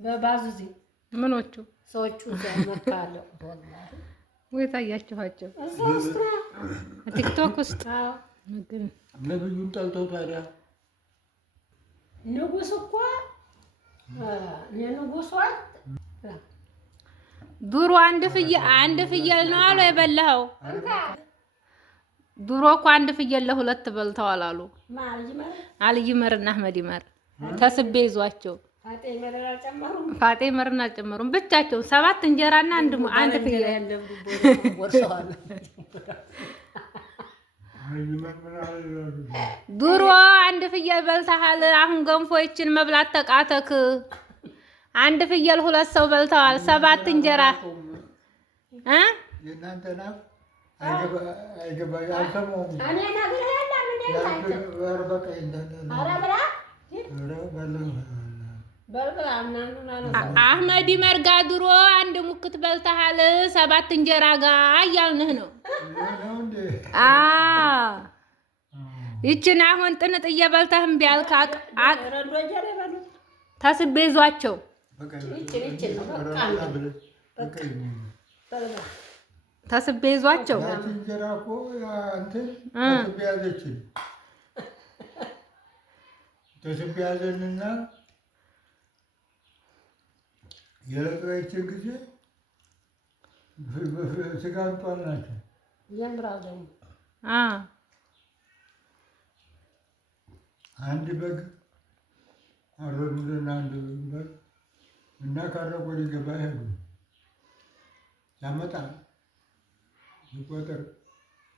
በባዙዚ ምኖቹ ሰዎቹ ዘመካለው ወይ ታያችኋቸው እዛውስጥ ቲክቶክ ውስጥ ግን ነብዩን ጠልተው ታዲያ ንጉስ እኮ የንጉስ ድሮ አንድ ፍየል ነው አሉ የበላኸው። ድሮ እኮ አንድ ፍየል ለሁለት በልተዋል አሉ አልይ መርና አህመድ ይመር ተስቤ ይዟቸው ፋጤ መርና አልጨመሩም ብቻቸው 7 እንጀራና አንድ ፍየል ድሮ አንድ ፍየል በልተሃል። አሁን ገንፎ ይችን መብላት ተቃተክ። አንድ ፍየል 2 ሰው በልተዋል። 7 እንጀራ የናንተና አይገባ ያልተሞም እኔ ነገር ያለ ምን ያልታችሁ ወርበቀ አህመድ መርጋ ድሮ አንድ ሙክት በልተሃል 7 እንጀራ ጋር እያልንህ ነው። ይችን አሁን ጥንጥ እየበልተህ እምቢ አልክ። ተስቤ ይዟቸው ተስቤ ይዟቸው እንጀራ እኮ እንትን ተስቤ ያዘንና የለቀችን ጊዜ ስጋ እንጧል ናቸው የምራው ደግሞ አንድ በግ አረዱልና አንድ በግ እና ካረቆ ሊገባ ሄዱ። ያመጣ ይቆጥር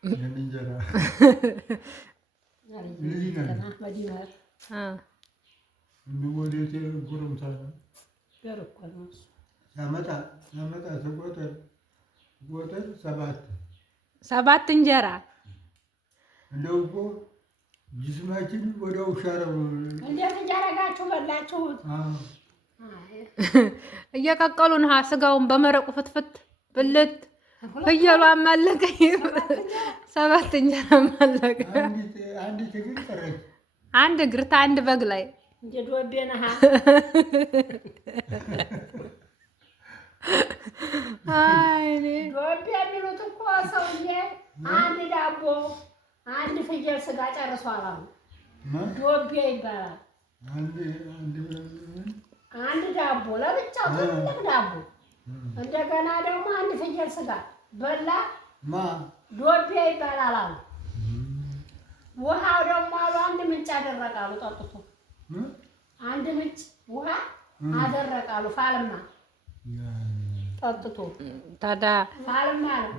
የእንጀራ ልጅ ነን እንወዴት ጉርምሳ ያመጣ ተቆጠር 7 እንጀራ እንደው እኮ ጅስማችን ወዲያው ሻረው። እንዴት እንጀራጋችሁ በላችሁት? እየቀቀሉ ነው ስጋውን በመረቁ ፍትፍት ብልት ፍየሉ አማለቀ 7 እንጀራ አማለቀ። አንዲት እግር ቀረች። አንድ እግርታ አንድ በግ ላይ እንደ ዶቤነሃ አይኔ ዶቤ የሚሉት እኮ ሰውዬ አንድ ዳቦ አንድ ፍየል ስጋ ጨርሷል። አሁን ዶቤ ይባላል። አንድ ዳቦ ለብቻው ትልቅ ዳቦ እንደገና ደግሞ አንድ ፍየል ስጋ በላ ዶቤ ይባላል አሉ። ውሃው ደግሞ አሉ አንድ ምንጭ አደረቃሉ ጠጥቶ አንድ ምንጭ ውሃ አደረቃሉ ፋልማ ጠጥቶ ታዲያ ፋልማ ነው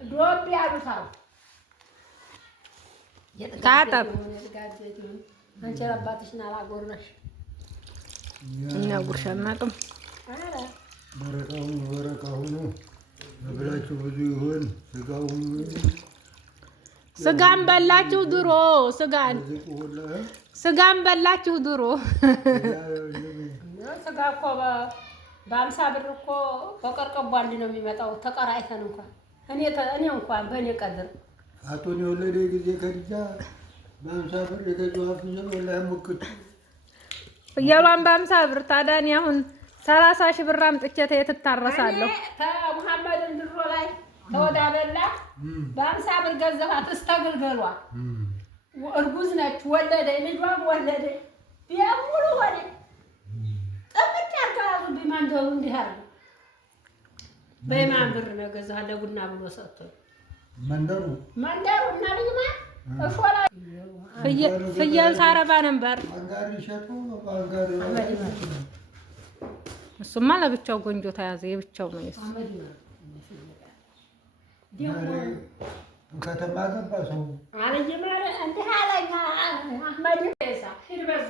ዶቤ ያሉታል። ታጠብ አንቺ አባትሽን አላጎረሽ እና ጉርሻ እናጥም በረካው ነው መብላችሁ ብዙ ይሆን ስጋን በላችሁ ድሮ ስጋን በላችሁ ድሮ ስጋ እኮ በ50 ብር እኮ በቀርቀቧ አንድ ነው የሚመጣው። ተቀራይተን እንኳን እኔ እንኳን በእኔ ቀድር አቶን የወለደ ጊዜ ከድጃ በ50 ብር የገዛው ፍየል ወላሂ ሙክት ፍየሏን በ50 ብር። ታዲያ እኔ አሁን 30 ሺህ ብር አምጥቼ ትታረሳለሁ። ከሙሐመድን ድሮ ላይ ተወዳ በላ በ50 ብር ገዛኋት። እስተግልገሏ እርጉዝ ነች። ወለደ ልጇን ወለደ ቢያሙሉ ወደ ጥምት ያርጋሉ ቢማንደው እንዲህ አርጉ በማን ብር ነው ገዛህ ለቡና ብሎ ሰጥቶ መንደሩ እና ልጅማ እሾላ ፍየል ታረባ ነበር። አንጋሪ ሸጡ አንጋሪ እሱማ ለብቻው ጎንጆ ተያዘ። የብቻው ነው እሱ ከተማ ገባ ሰው አለኝ ማለት እንዲህ አለኝ አህመድ ኢሳ ይርበዙ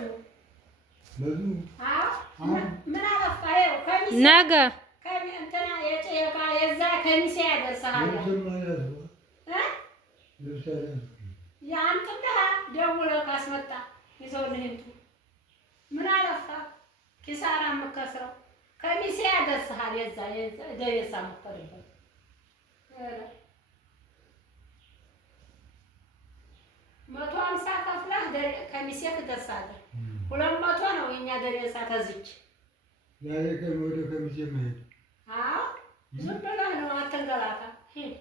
ምን አለፋው ከሚስ ነገ እንትና የጨየቃ የዛ ከሚስ ያደርሳል ያንተጋ ደውለህ ካስመጣ ይዘውልህ እንቱ ምን አለፋ ኪሳራ መከስረው ከሚስ ያደርሳል የዛ ደረሳ መከረበት 150 ከፍለህ ከሚሴ ትደርሳለህ። 200 ደረሳ ከዚች ዛሬ ቀን ወደ ከሚሴ መሄድ ዝም ብለህ ነው አትንገላታ። ሂድ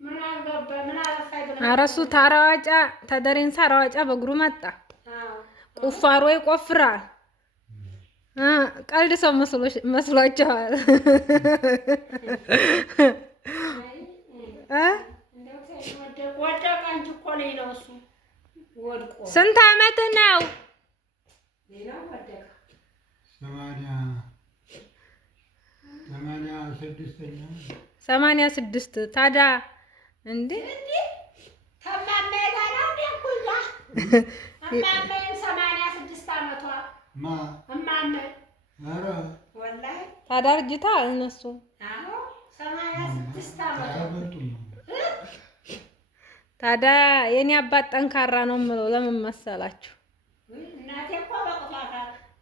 ምን አገባ ምን አረፋይ ብለህ ኧረ እሱ ታራዋጫ ተደሬንሳ አራዋጫ በእግሩ መጣ። ቁፋሮ ይቆፍራል። ቀልድ ሰው መስሏቸዋል። ወደቀ እንጂ እኮ ነው እሱ ወድቆ። ስንት ዓመትህ ነው? 86 ታዲያ እንዴ ተማመ ጋር ነው ደኩላ እማመ 86 ዓመቷ እማመ ኧረ ወላሂ ታዲያ እርጅታ እነሱ 86 ዓመቷ። ታዲያ የኔ አባት ጠንካራ ነው የምለው ለምን መሰላችሁ? እናቴ እኮ በቁፋታ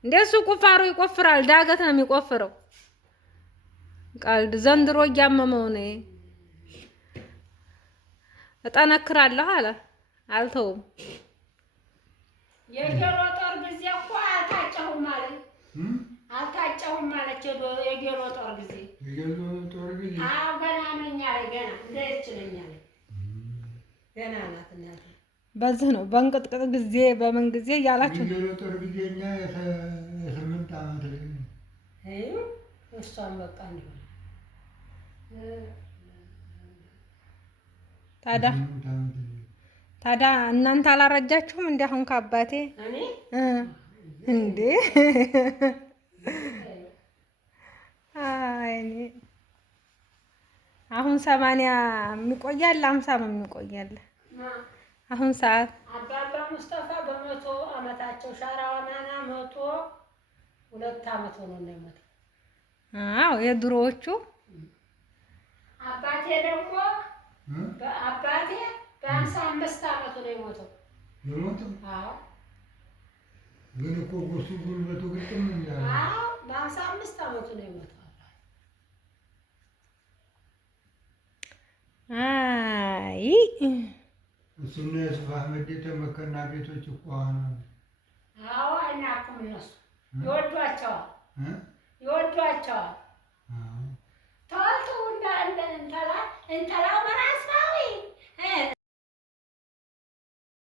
እንደሱ ቁፋሮ ይቆፍራል። ዳገት ነው የሚቆፍረው። ቀልድ ዘንድሮ እያመመው ነው። እጠነክራለሁ አለ አልተውም። የጌሎ ጦር ጊዜ እኮ አልታጨሁም ማለት የጌሎ ጦር ጊዜ አዎ ገና ነኝ አለ ገና እንደዚህ ነኝ አለ ገና ናት እናቴ። በዚህ ነው በእንቅጥቅጥ ጊዜ በምን ጊዜ እያላችሁ የጌሎ ጦር ጊዜ እኛ የ8 ዓመት ልጅ እሷን በቃ እንዲሆን ታዲያ እናንተ አላረጃችሁም? እንደ አሁን ከአባቴ እንዴ አይኔ አሁን 80 የሚቆያል 50 የሚቆያል። አሁን ሰዓት አባባ ሙስጠፋ በ100 ዓመታቸው ሻራዋናና 102 ዓመት ሆኖ ነው የሞተው። አዎ የድሮዎቹ አባቴ ደግሞ በአባቴ በ55 ዓመቱ ነው የሞተው። አዎ ግን እኮ ጉሱ ጉልበቱ ግጥም ይላል። አዎ በ55 ዓመቱ ነው የሞተው። አይ እሱና የሱፍ አህመድ የተመከና ቤቶች እኮ አሁን አዎ አይናኩም እነሱ ይወዷቸዋል። ተዋልተው እንተላ በራስ